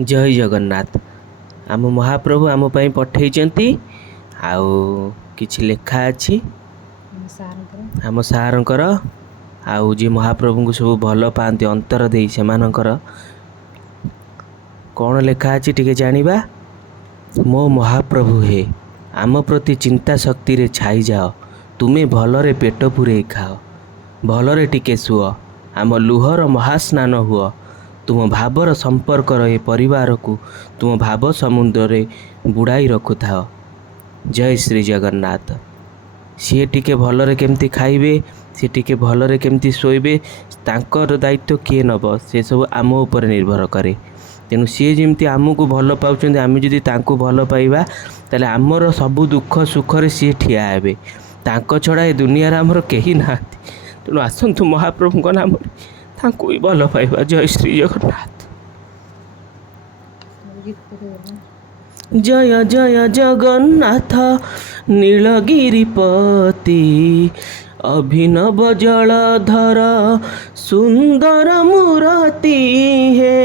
जय जगन्नाथ। आम महाप्रभु आम पाई पठेइचंती आउ किछि लेखा अछि आम सारंकर आउ जे महाप्रभु को सब भल पाती अंतर दे सेमानंकर कौन लेखा अछि टिके जानिबा। मो महाप्रभु हे आम प्रति चिंता शक्ति रे छाई जाओ, तुमे भलरे पेट पुरे खाओ, भलरे टिके सुओ, आम लुहर महास्नान हुओ, तुम भावर संपर्कर ए परिवार को तुम भाव समुद्र रे बुड़ाई रखु थाओ। जय श्री जगन्नाथ। सी टिके भलरे केमती खाइबे, सी टिके भलरे केमती शोइबे, तांकर दायित्व किए नब से सब आम उपर निर्भर करे। तेणु सी जमी आमको भल पाँच आम जदि भल पाइबा ताले आमर सबु दुख सुखरे सी ठिया हेबे, तांको छड़ा ए दुनिया आमर केही नाहंती। तेणु आसंतु महाप्रभु नाम तांको भी भल पाइबा। जय श्री जगन्नाथ। जय जय जगन्नाथ नीलगिरिपति, अभिनव जलधर सुंदर मूर्ति हे।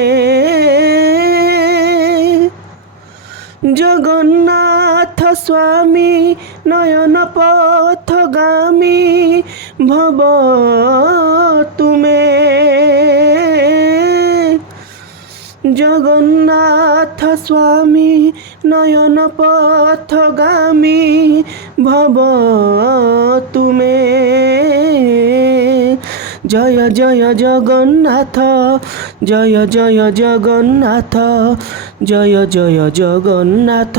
जगन्नाथ स्वामी नयन पथगामी भव तुमे। जगन्नाथ स्वामी नयन पथगामी भव तुमे। जय जय जगन्नाथ, जय जय जगन्नाथ, जय जय जगन्नाथ।